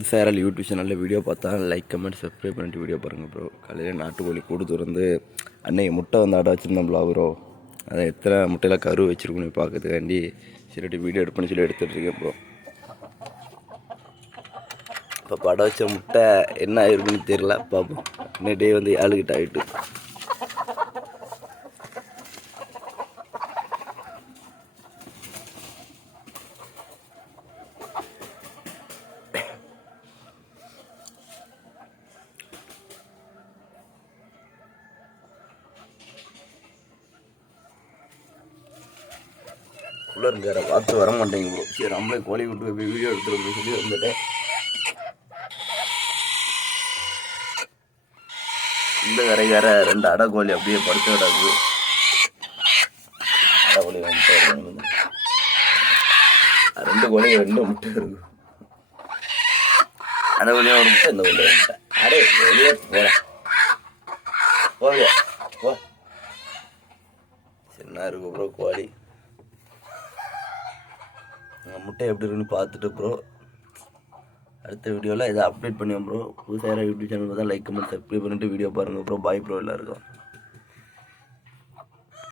புதுசாக யூடியூப் சேனலில் வீடியோ பார்த்தா லைக் கமெண்ட் சப்ஸ்கிரைப் பண்ணிட்டு வீடியோ பாருங்கள் ப்ரோ. காலையில் நாட்டுக்கோழி கூடு திறந்து அன்னைக்கு முட்டை வந்து அடை வச்சுருந்தோம்ல ப்ரோ. அதை எத்தனை முட்டையில் கரு வச்சுருக்கணும் பார்க்கறதுக்காண்டி சரிட்டு வீடியோ எடுப்பேன்னு சொல்லி எடுத்துகிட்ருக்கேன் ப்ரோ. இப்போ அடை வச்ச முட்டை என்ன ஆயிருக்குன்னு தெரியல, பார்ப்போம். இன்னும் டே வந்து 7 கிட்ட ஆகிட்டு. உள்ளே இருக்கார பார்த்து வர மாட்டேங்க ப்ரோ. சரி நம்மளே கோழி விட்டு போய் வீடியோ எடுத்துகிட்டு சொல்லி வந்துட்டேன். இந்த கரைக்கார 2 அடை கோழி அப்படியே படுத்து கிடக்கு. அடை கோழி வந்துட்டு 2 கோழி 2 முட்டை இருக்கு. அடை கோழியும் ஒரு முட்டை, இந்த கோழி முட்டை. அடே வெளியே போக போ. சின்ன இருக்கு ப்ரோ கோழி. முட்டை எப்படி இருக்குன்னு பார்த்துட்டு ப்ரோ அடுத்த வீடியோவில் இதை அப்டேட் பண்ணுவேன் ப்ரோ. புதுசாக யூடியூப் சேனல் தான் லைக் கமெண்ட் சப்ஸ்கிரைப் பண்ணிட்டு வீடியோ பாருங்கள் ப்ரோ. பாய் ப்ரோ எல்லாருக்கும்.